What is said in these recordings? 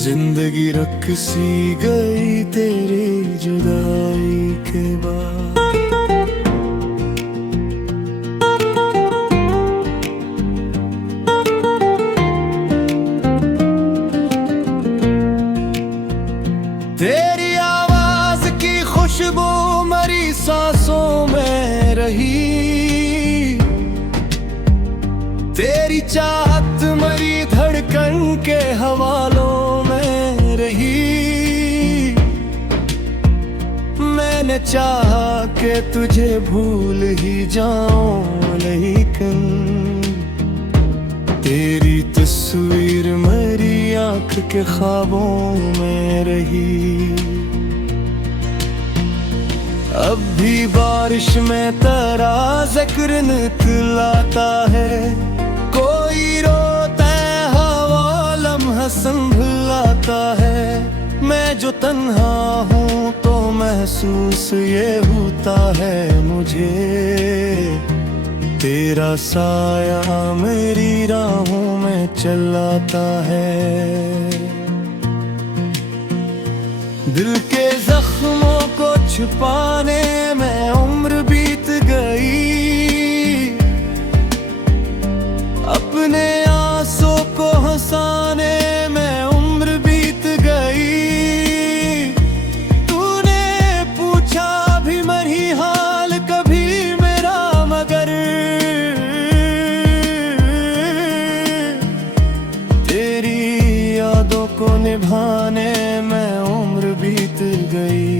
जिंदगी रख सी गई तेरी जुदाई के बाद। तेरी आवाज की खुशबू मरी सांसों में रही, तेरी चाहत मरी धड़कन के हवालों में रही। मैंने चाहा कि तुझे भूल ही जाऊं, लेकिन तेरी तस्वीर मेरी आँख के ख्वाबों में रही। अब भी बारिश में तेरा जिक्र निकलाता है, कोई रोता है हवा लम्हा संभलाता है। मैं जो तन्हा हूँ तो महसूस ये होता है मुझे, तेरा साया मेरी राहों में चलाता है। दिल के जख्मों को छुपाने में उम्र बीत गई, अपने आंसू को हंसाने में उम्र बीत गई। तूने पूछा भी मरी हाल कभी मेरा, मगर तेरी यादों को निभाने में उम्र बीत गई।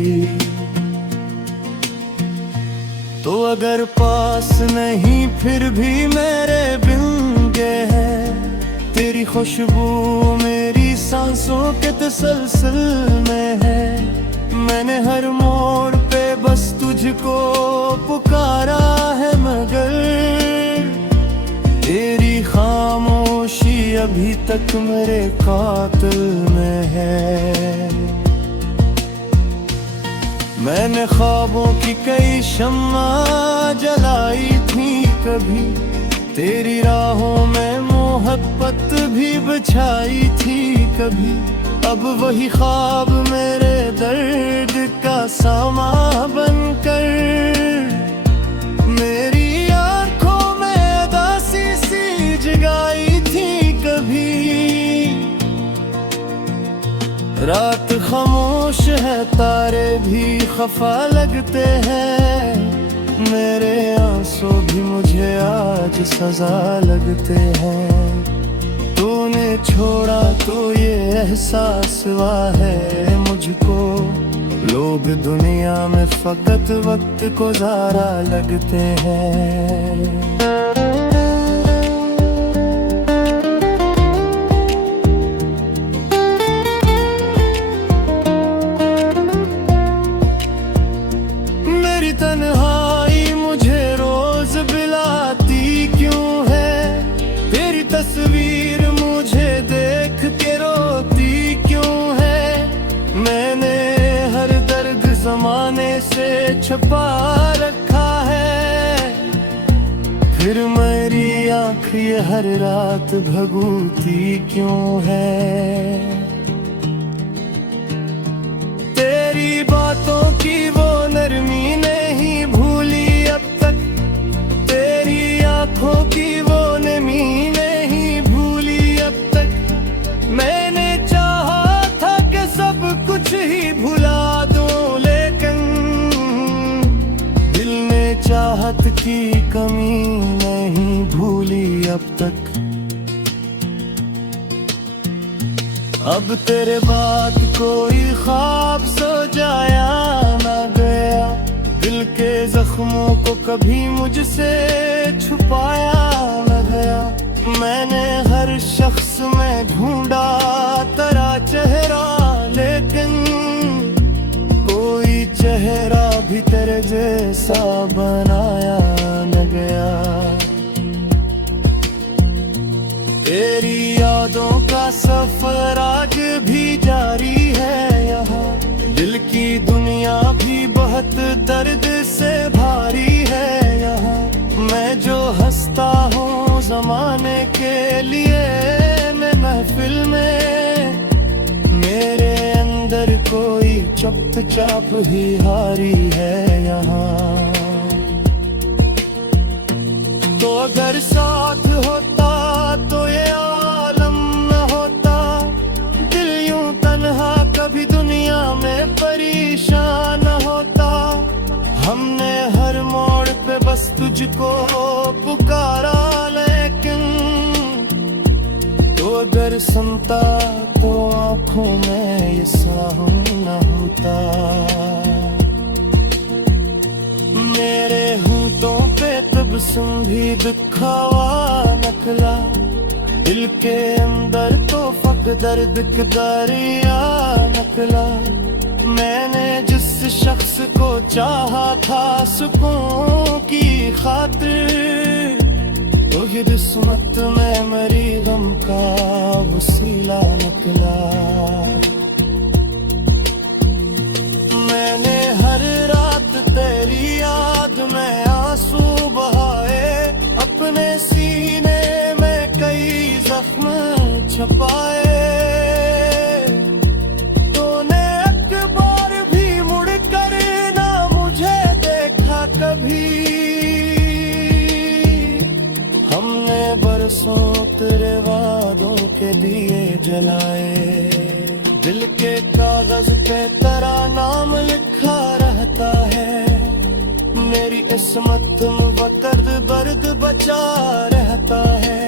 तो अगर पास नहीं फिर भी मेरे बिन है, तेरी खुशबू मेरी सांसों के तसलसल में है। मैंने हर मोड़ पे बस तुझको पुकारा है, मगर तेरी खामोशी अभी तक मेरे कातिल में है। मैंने ख्वाबों की कई शम्मा जलाई थी कभी, तेरी राहों में मोहब्बत भी बिछाई थी कभी। अब वही ख्वाब मेरे दर्द का सामा बनकर मेरी आंखों में उदासी सी जगाई थी कभी। रात खामोश है, तारे भी खफा लगते हैं, मेरे आंसू भी मुझे आज सजा लगते हैं। तूने छोड़ा तो ये एहसास हुआ है मुझको, लोग दुनिया में फकत वक्त को ज़ारा लगते हैं। तन्हाई मुझे रोज बिलाती क्यों है, तेरी तस्वीर मुझे देख के रोती क्यों है। मैंने हर दर्द ज़माने से छुपा रखा है, फिर मेरी आँख ये हर रात भगूती क्यों है। तेरी बातों की वो नरमी नहीं भूली अब तक, तेरी आंखों की वो नमी नहीं भूली अब तक। मैंने चाहा था कि सब कुछ ही भुला दूं, लेकिन दिल ने चाहत की कमी नहीं भूली अब तक। अब तेरे बाद कोई ख्वाब सो जाया ना गया, दिल के जख्मों को कभी मुझसे छुपाया न गया। मैंने हर शख्स में ढूंढा तेरा चेहरा, लेकिन कोई चेहरा भी तेरे जैसा बनाया न गया। तेरी यादों का सफर आज भी जारी है यहाँ, दिल की दुनिया भी बहुत दर्द से भारी है यहाँ। मैं जो हंसता जमाने के लिए मैं महफिल में चुपचाप ही हारी है यहाँ। तो अगर साथ होता तो ये आलम न होता, दिल यूं तन्हा कभी दुनिया में परेशान न होता। हमने हर मोड़ पे बस तुझको पुकारा, लेकिन तो अगर सुनता तो आँखों में ये साहम न होता। मेरे होंठों पे तबस्सुम भी दिखावा नकला, दिल के अंदर तो फक दर्द का दरिया निकला। मैंने जिस शख्स को चाहा था सुकून की खातिर, तो ये किस्मत में मेरी गम का वसीला निकला। मैंने हर रात तेरी याद में आंसू बहाए, अपने सीने में कई जख्म छुपाए। तूने एक बार भी मुड़कर ना मुझे देखा कभी, हमने बरसों तेरे वादों के दिए जलाए। दिल के कागज पे तेरा नाम लिखा रहता है, मेरी किस्मत वक़्त दर्द बचा रहता है।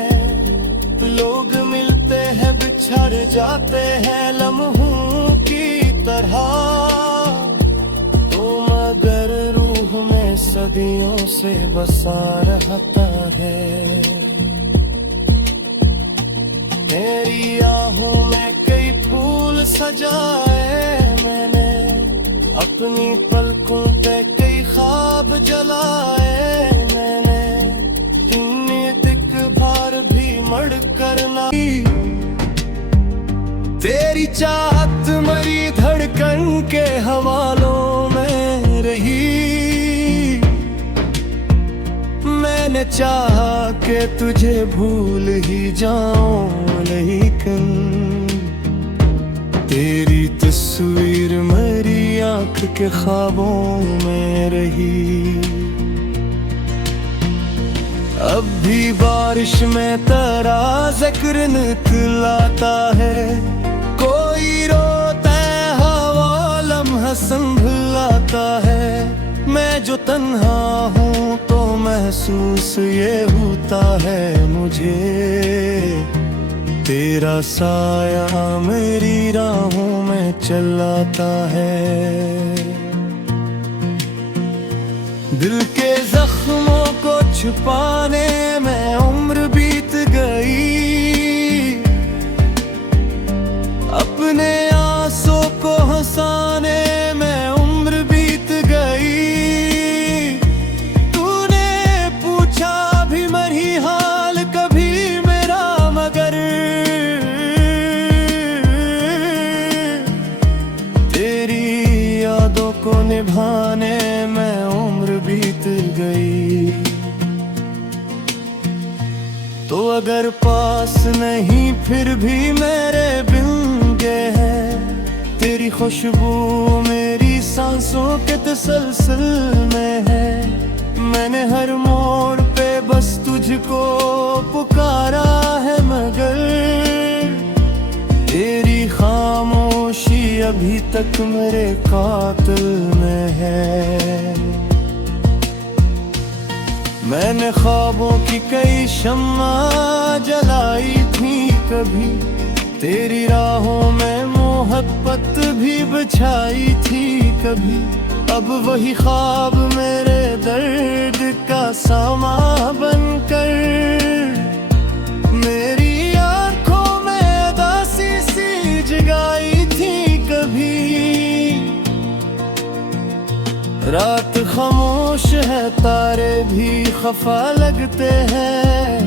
लोग मिलते हैं बिछड़ जाते हैं लम्हों की तरह, तो मगर रूह में सदियों से बसा रहता है। तेरी आहों में कई फूल सजाए मैंने, अपनी पलकों पे कई ख्वाब जलाए मैंने। एक बार भी मड़ करना, तेरी चाहत मरी धड़कन के हवालों में रही। मैंने चाहा कि तुझे भूल ही जाऊं, लेकिन तेरी तस्वीर मेरी आंख के ख्वाबों में रही। अब भी बारिश में तेरा जिक्र निकलाता है, कोई रोता है हवा लम्हा संभलाता है। मैं जो तन्हा हूँ तो महसूस ये होता है मुझे, तेरा साया मेरी राहों में चलाता है। दिल के जख्मों को छुपाने में उम्र बीत गई, अपने आंसू को हंसाने में उम्र बीत गई। तूने पूछा भी मरी हाल कभी मेरा, मगर तेरी यादों को निभाने में उम्र बीत गई। तो अगर पास नहीं फिर भी मेरे बिन गए हैं, तेरी खुशबू मेरी सांसों के तसलसल में है। मैंने हर मोड़ पे बस तुझको पुकारा है, मगर तेरी खामोशी अभी तक मेरे कातिल में है। मैंने ख्वाबों की कई शम्मा जलाई थी कभी, तेरी राहों में मोहब्बत भी बिछाई थी कभी। अब वही ख्वाब मेरे दर्द का सामा बनकर मेरी आंखों में उदासी सी जगाई थी कभी। रात खामोश है, तारे भी खफा लगते हैं,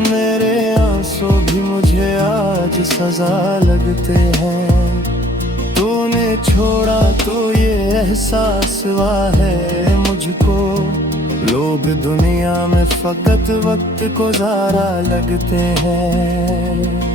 मेरे आंसू भी मुझे आज सजा लगते हैं। तूने छोड़ा तो ये एहसास हुआ है मुझको, लोग दुनिया में फकत वक्त को ज़ारा लगते हैं।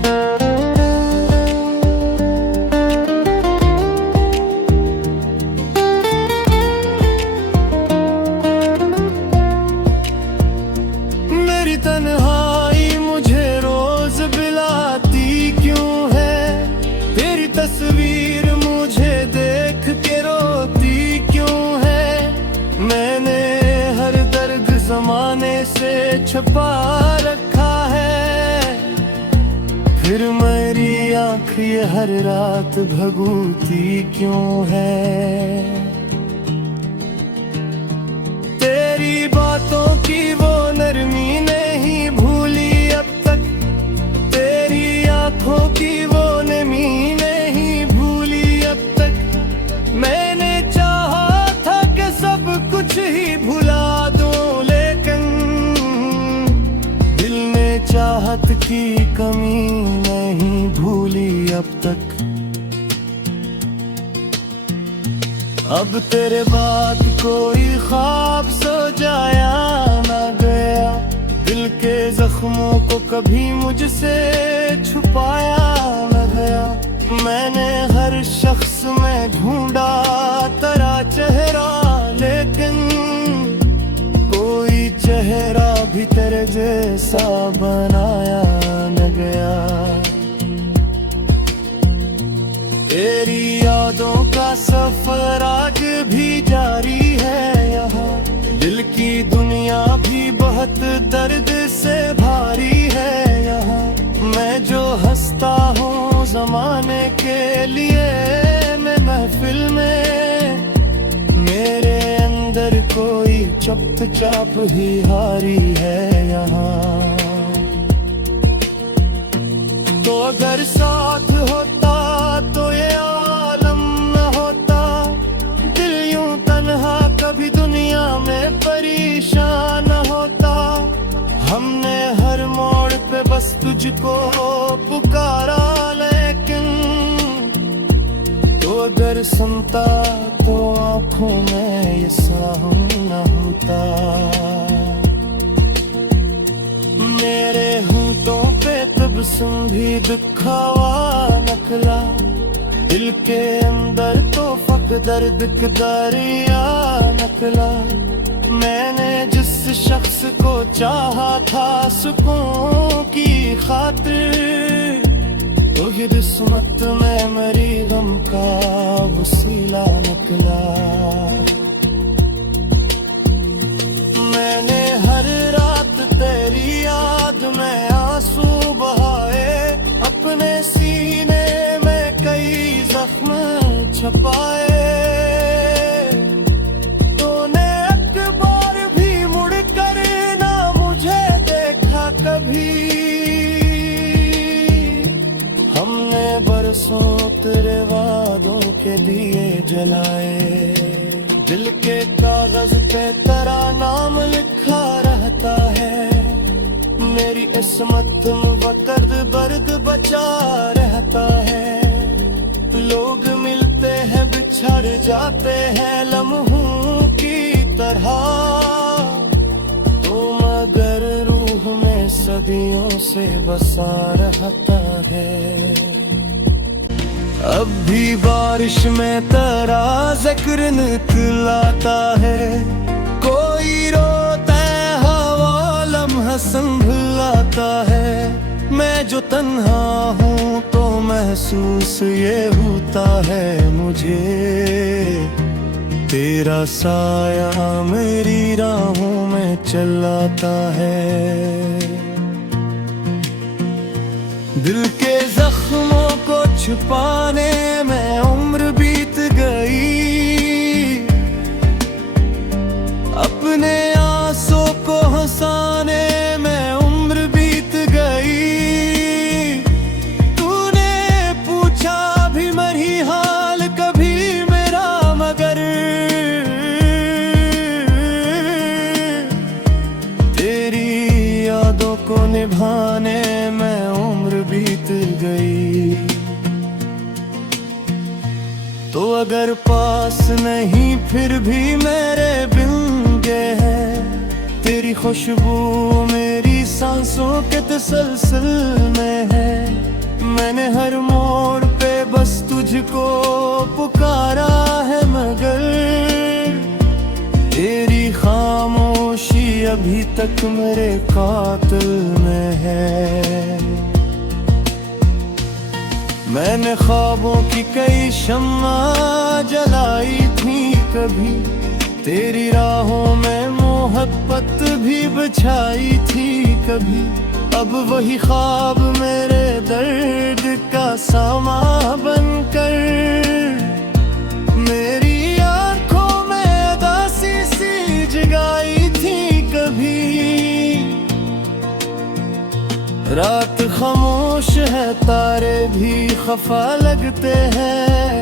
छुपा रखा है। फिर मेरी आँख ये हर रात भगूती क्यों है? तेरी बातों की वो नरमी नहीं भूली अब तक, तेरी आँखों की वो नमी नहीं भूली अब तक। मैंने चाहा था कि सब कुछ ही भुला दूं, लेकिन दिल ने चाहत की कमी नहीं भूली अब तक। अब तेरे बाद कोई ख्वाब सो जाया ना गया, दिल के जख्मों को कभी मुझसे छुपाया न गया। मैंने हर शख्स में ढूंढा तेरा चेहरा, लेकिन कोई चेहरा भी तेरे जैसा बनाया न गया। तेरी यादों का सफर आज भी जारी है यहाँ, दिल की दुनिया भी बहुत दर्द से भारी है यहाँ। मैं जो हंसता हूँ जमाने के लिए मैं महफिल में, मेरे अंदर कोई चुपचाप ही हारी है यहाँ। तो अगर साथ होता तो ये आलम न होता, दिल यूं तन्हा कभी दुनिया में परेशान न होता। हमने हर मोड़ पे बस तुझको पुकारा, लेकिन तो अगर सुनता तो आँखों में ये साहम न होता। मेरे होंठों पे तबस्सुम भी दिखावा नकला, दिल के अंदर तो फक दर्द का दरिया नकला। मैंने जिस शख्स को चाहा था सुकून की खातिर, तो ये किस्मत में मेरी गम का वसीला निकला। मैंने हर रात तेरी याद में आंसू बहाए, अपने सीने में कई जख्म छपाए। तूने एक बार भी मुड़ कर ना मुझे देखा कभी, हमने बरसों तेरे वादों के दिए जलाए। दिल के कागज पे तेरा नाम लिखा रहता है, मेरी किस्मत में वक़्त बर्द बचा रहता है। लोग मिलते हैं बिछड़ जाते हैं लम्हों की तरह, तो मगर रूह में सदियों से बसा रहता है। अब भी बारिश में तेरा जिक्र निकलाता है, कोई रोता है हवा लम्हा संभलाता है। मैं जो तन्हा हूँ तो महसूस ये होता है मुझे, तेरा साया मेरी राहों में चलाता है। दिल के जख्मों को छुपाने में उम्र बीत गई, अपने आंसू को हंसाने में उम्र बीत गई। तूने पूछा भी मरी हाल कभी मेरा, मगर तेरी यादों को निभाने में उम्र बीत गई। तो अगर पास नहीं फिर भी मेरे बिन गए हैं, तेरी खुशबू मेरी सांसों के तसलसल में है। मैंने हर मोड़ पे बस तुझको पुकारा है, मगर तेरी खामोशी अभी तक मेरे कातिल में है। मैंने ख्वाबों की कई शम्मा जलाई थी कभी, तेरी राहों में मोहब्बत भी बचाई थी कभी, अब वही ख्वाब मेरे दर्द का सामा बनकर मेरी आंखों में उदासी सी जगाई थी कभी। रात खामोश है, तारे भी खफा लगते हैं,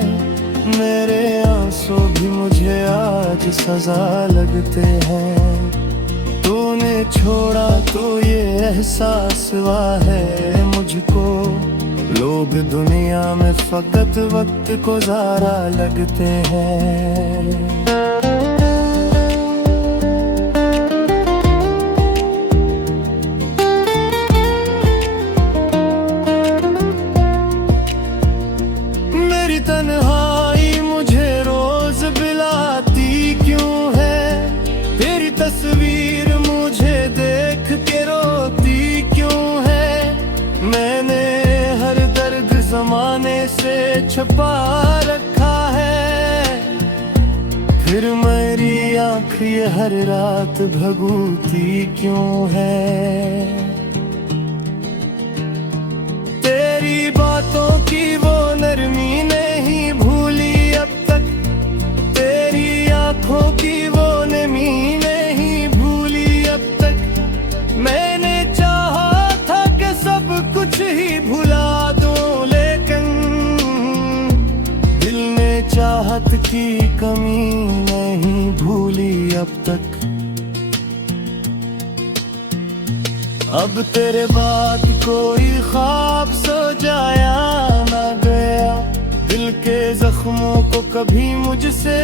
मेरे आंसू भी मुझे आज सजा लगते हैं। तूने छोड़ा तो ये एहसास हुआ है मुझको, लोग दुनिया में फकत वक्त को ज़ारा लगते हैं। तन्हाई मुझे रोज बिलाती क्यों है, तेरी तस्वीर मुझे देख के रोती क्यों है। मैंने हर दर्द ज़माने से छुपा रखा है, फिर मेरी आँख ये हर रात भगूती क्यों है। तेरी बातों की वो नरमी नहीं भूली अब तक, तेरी आंखों की वो नमी नहीं भूली अब तक। मैंने चाहा था कि सब कुछ ही भुला दूं, लेकिन दिल ने चाहत की कमी नहीं भूली अब तक। अब तेरे बाद कोई ख्वाब सो जाया ना गया, दिल के जख्मों को कभी मुझसे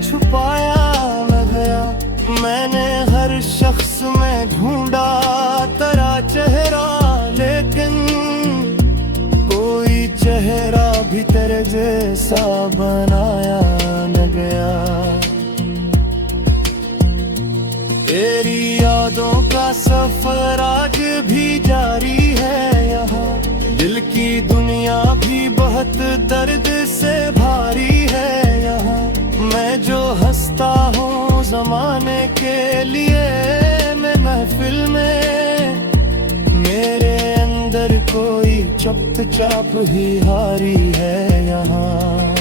छुपाया न गया। मैंने हर शख्स में ढूंढा तेरा चेहरा, लेकिन कोई चेहरा भी तेरे जैसा बनाया न गया। तेरी यादों का सफर आज भी जारी है यहाँ, दिल की दुनिया भी बहुत दर्द से भारी है यहाँ। मैं जो हंसता हूँ ज़माने के लिए मैं महफिल में, मेरे अंदर कोई चुपचाप ही हारी है यहाँ।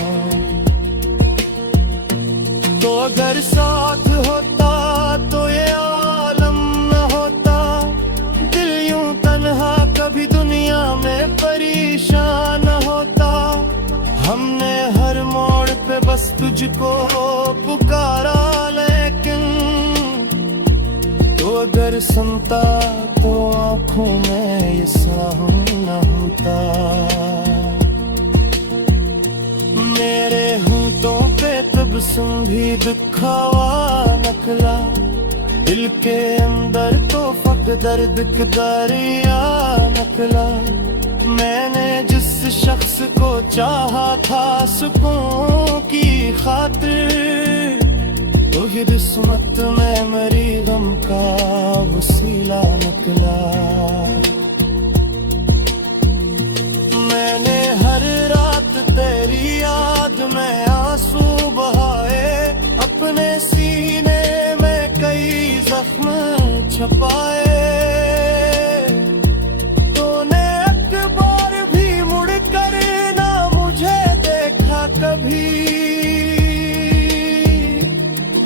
तो अगर साथ होता तो ये आलम न होता, दिल यूं तन्हा कभी दुनिया में परेशान होता। हमने हर मोड़ पे बस तुझको पुकारा, लेकिन तो अगर सुनता तो आँखों में ये साहम न होता। मेरे होंठों पे तबस्सुम भी दुखावा नकला, दिल के अंदर तो फक दर्द का दरिया नकला। मैंने जिस शख्स को चाहा था सुकून की खातिर, तो ही किस्मत में मेरी गम का वसीला निकला। मैंने हर रात तेरी याद में आंसू बहाए, अपने सीने में कई जख्म छपाए। तूने एक बार भी मुड़कर ना मुझे देखा कभी,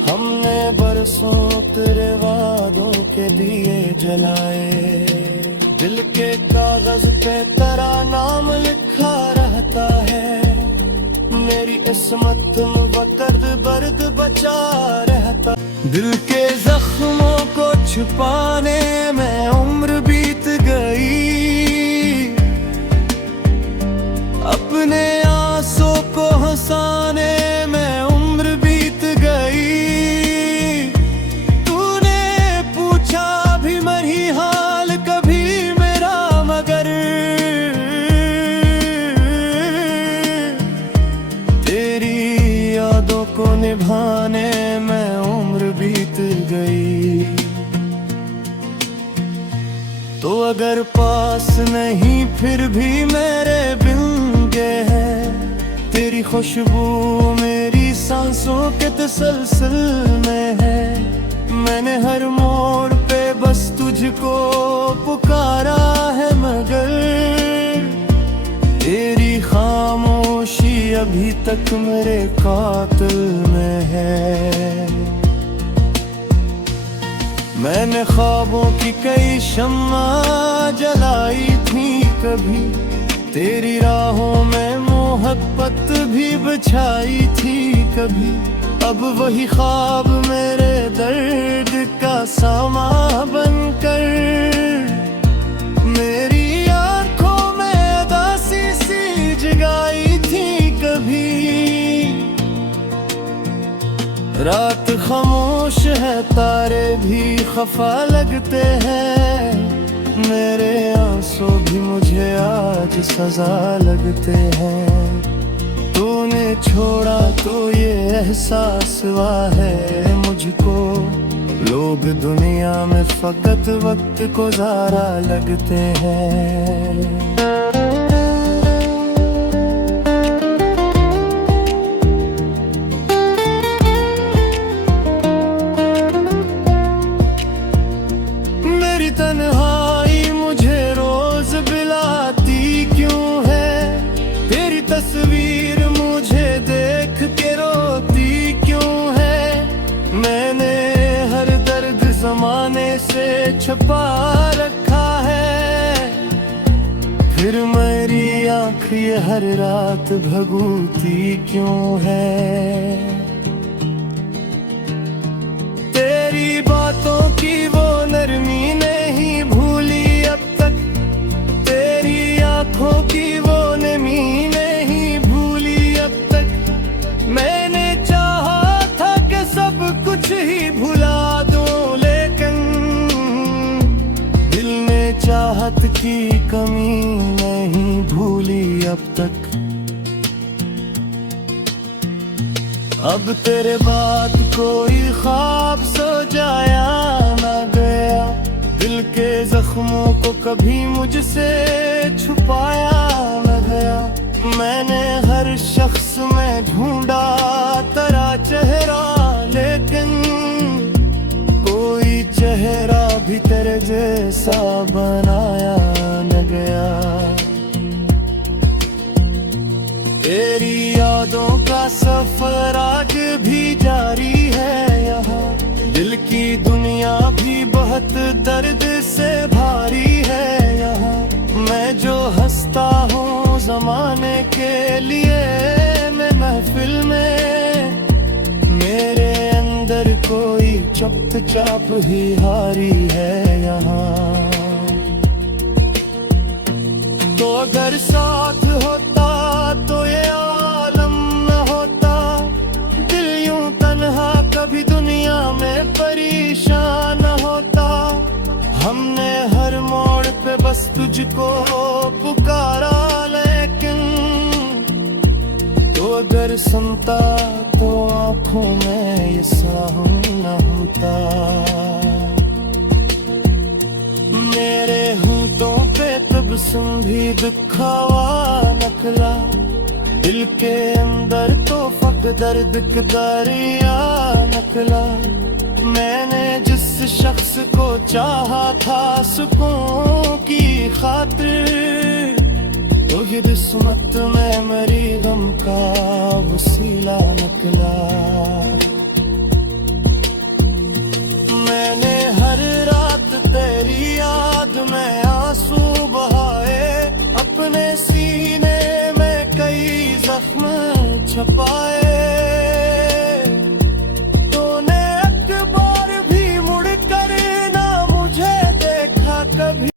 हमने बरसों तेरे वादों के दिए जलाए। दिल के कागज पे तेरा नाम लिखा रहता है, मेरी इस्मत वक़्त दर्द बचा रहता। दिल के जख्मों को छुपाने में उम्र बीत गई, अपने आंसू को हंसाने में उम्र बीत गई। तूने पूछा भी मरी हाल कभी मेरा, मगर तेरी यादों को निभाने में उम्र बीत गई। तो अगर पास नहीं फिर भी मेरे बिन गए हैं, तेरी खुशबू मेरी सांसों के तसलसल में है। मैंने हर मोड़ पे बस तुझको पुकारा है, मगर तेरी खामोशी अभी तक मेरे कातिल में है। मैंने ख्वाबों की कई शम्मा जलाई थी कभी, तेरी राहों में मोहब्बत भी बिछाई थी कभी। अब वही ख्वाब मेरे दर्द का सामा बनकर मेरी आंखों में उदासी सी जगाई थी कभी। रात खामोश है, तारे भी खफा लगते हैं, मेरे आंसू भी मुझे आज सजा लगते हैं। तूने छोड़ा तो ये एहसास हुआ है मुझको, लोग दुनिया में फकत वक्त को ज़ारा लगते हैं। मेरी तन्हाई मुझे रोज बिलाती क्यों है, तेरी तस्वीर मुझे देख के रोती क्यों है। मैंने हर दर्द ज़माने से छुपा रखा है, फिर मेरी आँख ये हर रात भगूती क्यों है। तेरी बातों की वो नरमी नहीं भूली अब तक, तेरी आँखों की वो नमी नहीं भूली अब तक। मैंने चाहा था कि सब कुछ ही भुला दूं, लेकिन दिल ने चाहत की कमी नहीं भूली अब तक। अब तेरे बाद कोई ख्वाब सो जाया ना गया, दिल के जख्मों को कभी मुझसे छुपाया न गया। मैंने हर शख्स में ढूंढा तेरा चेहरा, लेकिन कोई चेहरा भी तेरे जैसा बनाया न गया। तेरी यादों का सफर आज भी जारी है यहाँ, दिल की दुनिया भी बहुत दर्द से भारी है यहाँ। मैं जो हंसता हूँ ज़माने के लिए मैं महफिल में, मेरे अंदर कोई चुपचाप ही हारी है यहाँ। तो अगर साथ होता तो ये आलम न होता, दिल यूं तन्हा कभी दुनिया में परेशान न होता। हमने हर मोड़ पे बस तुझको पुकारा, लेकिन तो अगर सुनता तो आँखों में ये साहम न होता। मेरे होंठों पे तबस्सुम भी दुखावा नकला, दिल के अंदर तो फक दर्द का दरिया नकला। मैंने जिस शख्स को चाहा था सुकून की खातिर, तो ये किस्मत में मेरी गम का वसीला निकला। मैंने हर रात तेरी याद में आंसू बहाए, अपने सीने में कई जख्म छुपाए।